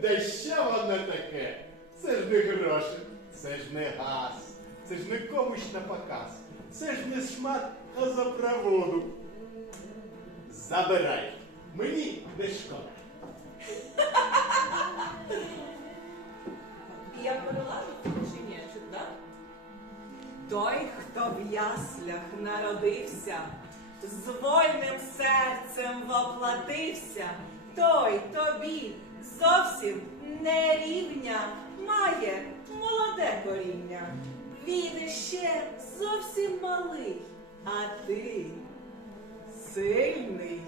Та що воно таке? Це ж не гроші, це ж не газ, це ж не комусь на показ, це ж не шмат газопроводу. Забирай, мені не шкода. Я перелажу чинячок, так? Той, хто в яслях народився, з вольним серцем воплотився, той тобі зовсім не рівня, має молоде коріння. Він ще зовсім малий, а ти сильний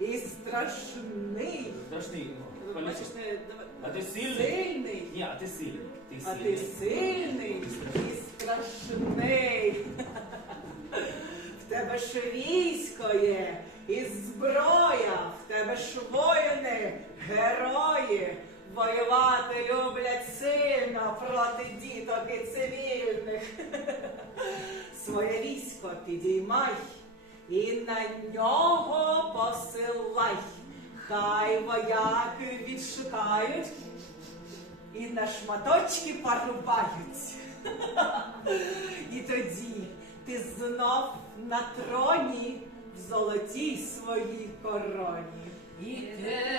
і страшний. Страшний. Бачиш, не. А ти сильний? Сильний. Ні, а ти сильний. Ти А ти сильний і страшний. В тебе ж військо є і зброя, в тебе ж воїни, герої. Воювати люблять сильно проти діток і цивільних. Своє військо підіймай і на нього посилай. Хай вояки відшукають і на шматочки порубають. Знов на троні в золотій своїй короні. І на